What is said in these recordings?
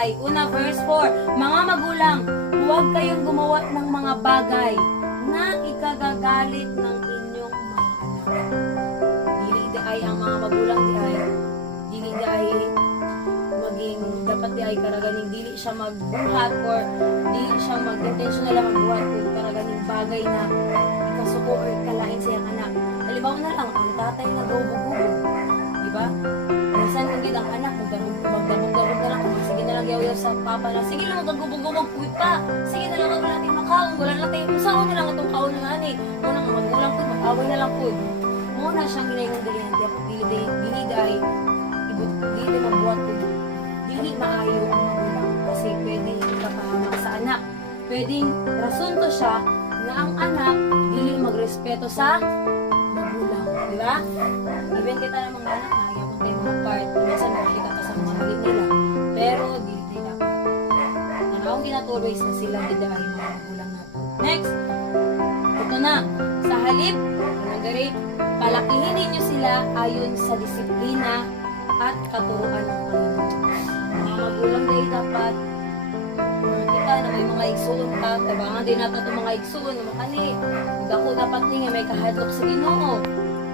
bagay. Una, verse 4. Mga magulang, huwag kayong gumawa ng mga bagay na ikagagalit ng inyong mga anak. Dili di ay ang mga magulang dili di ay maging dapat di ay karaganing dili siya magbuhat or dili siya mag-intentional lang magbuhat kung karaganing bagay na ikasuko or kalain sa iyang anak. Halimbawa na lang, ang tatay na gubog-gubog. Diba? Minsan kung ang anak, magdabog-dabog na lang, sige na lang yaw-yaw sa papa na, sige lang magagubog-gubog, puwit pa. Sige na lang wala natin makaon, wala natin, usaon na lang itong kaon na ani. Muna nga magulang po, mag-away na lang po. Muna siyang ginayong dalihan, dili day magbuhat po. Dili maayo ang magulang kasi pwedeng ikapahamak sa anak. Pwedeng rason to siya na ang anak dili magrespeto sa magulang, di ba? Even kita ng mga anak, ayaw kung tayo mga part, minsan makikita ka sa mga halip nila, pero dili tayo dapat. Nanawang ginatuloy sa sila, di dahil mga magulang natin. Next, ito na, sa halip, nagari, palakihin ninyo sila ayon sa disiplina at katuruan ng Panginoon. Mga magulang dahil dapat kita na may mga igsoon ka, tabangan din natin itong mga igsoon, makani, ako dapat niya may kahadlok sa Ginoo.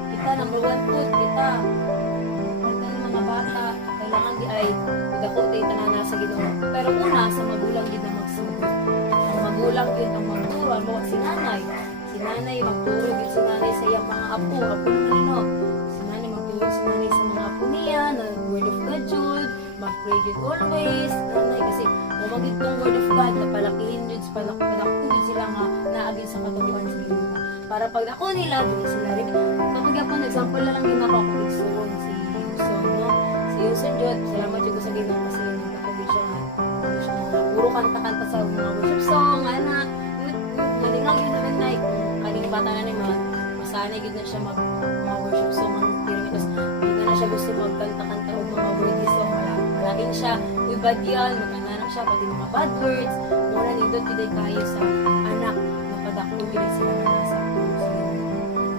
Kita, number one food, kita, mga bata, kailangan di ay, ako tayo tanana sa Ginoo. Pero una, sa magulang din na magsugot. Ang magulang din ang magturo, ang mga si nanay magturo din si nanay sa iyang mga apo ng Ginoo. Si nanay magturo si nanay sa mga apo niya, na word of God Jude, mag-pray yun always, nanay kasi umagit tong word of God na palakihin yun, palakihin sila nga naagin sa katuruan sa Ginoo. Para pag ako nila, hindi sila rin. Kapag ako, example na lang yung ako kung Igsoon, si Yuson, no? Si Yuson Jod, salamat yung sa Ginoo kasi kapag siya puro kanta-kanta sa mga worship song, anak, nalingag yun na rin na, kanina bata na naman, masanay yun na siya mga worship song, ang pyramids, hindi na siya gusto magkanta-kanta o mga wordy song, malaking siya, ibad yan, magkananak siya, pati mga bad words, muna nindot yun kayo sa anak, napadaklo yun sila na nasa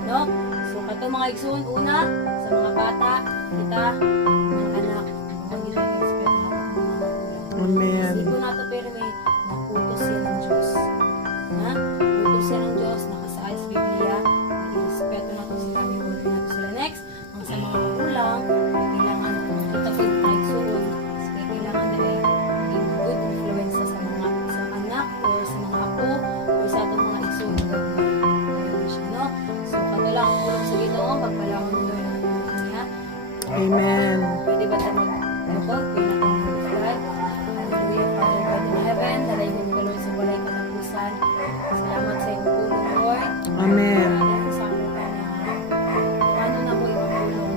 no? So, kato mga igsoon, una, sa mga bata, kita, mga anak, mga nire-respeto na mga magulang. Amen. Hindi ko nato pero may naputos siya ng Diyos. Ha? Naputos siya ng Diyos, nakasaad sa Biblia, nire-respeto nato sila, may order nato sila. Next, ang sa mga magulang, kailangan, kita po yung mga igsoon, kailangan na may maging good influence sa mga sa anak, or sa mga apo, or sa atong mga igsoon. No? So, lang ang ulong sa Ginoo, pagpalawang mo doon ang ulong niya. Amen. Pwede ba tayo mag-lukod? Pinaka-God. Hallelujah, Father God in heaven. Dalay mo mga Lord sa walay katapusan. Salamat sa iyong tulong, Lord. Amen. Sa amin ka na ano na mo yung tulong.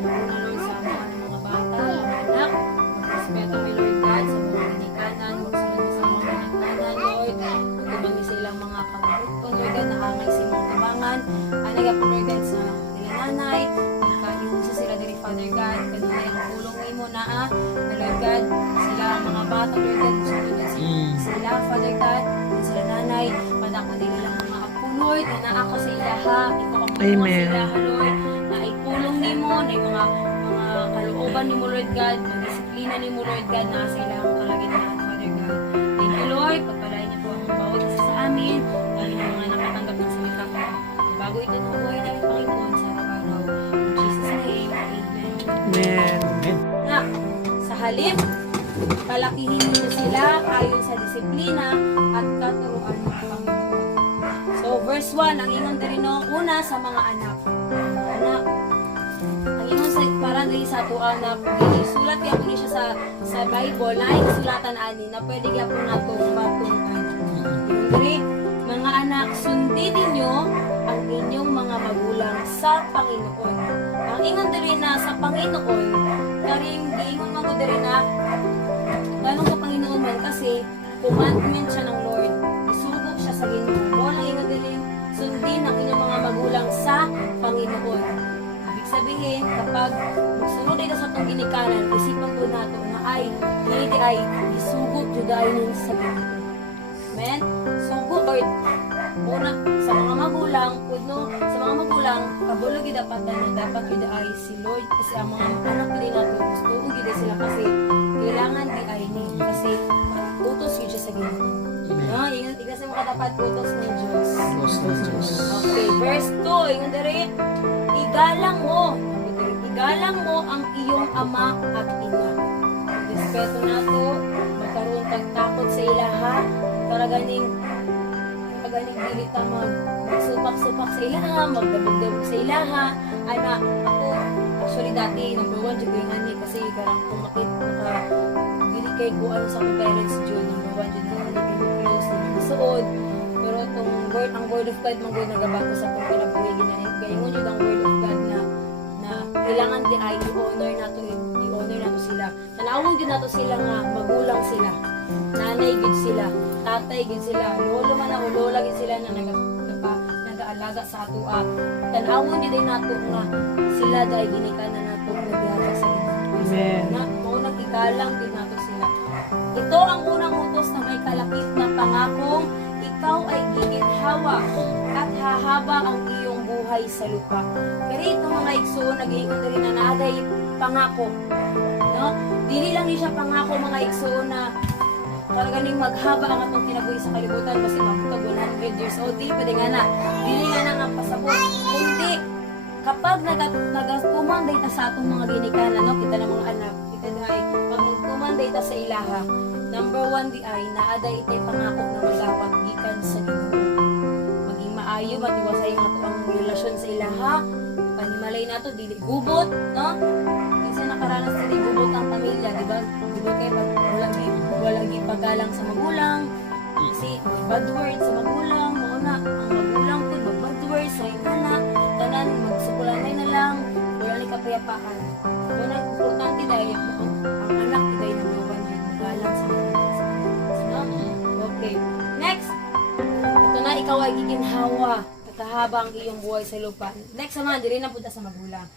Una, Lord, sa mga bata, mga anak. Mag-respeto mo, Lord God, sa mga ginikanan. Magsunod sa mga ginikanan, Lord. Magkabangin sa ilang mga kagutot, Lord God, nakangay sa mga tabangan. Anagya po, Lord God, sa nila nanay, magkaiusa sila diri, Father God, kanunay ang tulong mo na Lord God, sila mga bata, Lord God, sunod sila, Father God, sila nanay, padako din nilang mga apo, Lord, na naaka sa ilaha, ikaw ang mga sa ilaha, Lord, na ipulong ni mo, na yung mga kalooban ni mo, Lord God, mga disiplina ni mo, Lord God, na sa ilahang kalagitnaan, Father God. Thank you, Lord, pagpalain niyo po ang bawat isa sa amin, kami ng mga nakatanggap ng salita ko. Bago ito ng buhay namin, Panginoon, sa araw-araw. In Jesus' name, Amen. Amen. Na, sa halip, palakihin niyo sila ayon sa disiplina at katuruan ng Panginoon. So, verse 1, ang ingon din no, una sa mga anak. Anak, ang ingon sa para dali sa ato anak, isulat kaya po siya sa Bible, na ay sulatan ani, na pwede kaya po natong matunan. Mga anak, sundin ninyo ang inyong mga magulang sa Panginoon. Ang ingon diri na sa Panginoon, karing giingon man ko diri na ganun sa Panginoon man kasi commandment siya ng Lord. Isugo siya sa Ginoo. Mo lang ingon diri, sundin ang inyong mga magulang sa Panginoon. Ibig sabihin, kapag magsunod dito sa itong ginikanan, isipan po nato na ay, hindi ay isugo judainin sa Ginoo. Amen? Sugo, Lord. Muna, sa mga magulang, sa mga magulang, kabulog yung dapat yun ay si Lord, kasi ang mga anak din nato, gusto yun sila kasi kailangan di ay ni Okay, verse 2, ingon diri, igalang mo ang iyong ama at ina. Respeto nato, magkaroon kag takot sa ilaha, karaganing dili ta magsupak-supak sa ilaha, magdabog-dabog sa ilaha. Ana, ako actually dati number 1 jud yung ani kasi karang kung makita dili kay ko ano sa akong parents jud number 1 jud na close ni suod. Pero ang word of God man gud nagabago sa akong kinabuhi ginanit. Gayon jud ang word of God na kailangan di ay i-honor nato sila. Tanawon gyud nato sila nga magulang sila. Nanay gid sila, tatay gid sila, lolo man o lola gid sila na nagaalaga sa ato. Tanawon gid ay nato nga sila dai ginikanan nato naghatag sa Ginoo. Amen. Na mao nang igalang gid nato sila. Ito ang unang utos na may kalakip na pangakong ikaw ay giginhawa at hahaba ang iyong buhay sa lupa. Pero itong mga igsoon, nag-iingon rin na naaday pangako. No? Dili lang ni siya pangako mga igsoon na karaganing maghaba ang atong kinabuhi sa kalibutan kasi mabutag 100 years old. Dili pwede nga na. Dili nga na nga pasabot. Kundi, kapag nagatumanday ta sa atong mga ginikanan, no? Kita na mga anak, kita na ay pag tumanday ta sa ilaha, number 1 di ay naaday itay pangako na magawat gikan sa Ginoo. Maging maayo matiwasay nato ang relasyon sa ilaha, panimalay nato dili gubot, no? Minsan nakaranas dili gubot ang pamilya, di ba? Gubot kay pag wala gi paggalang sa magulang, kasi bad words sa magulang, mao na ang magulang pud bad words sa anak, tanan magsukulanay na lang, wala ni kapayapaan. Kung ang importante dahil ang anak iday na mawan din galang sa magulang. Okay. Next. Ito na ikaw ay giginhawa. Katahaba ang iyong buhay sa lupa. Next naman, diri na punta sa magulang.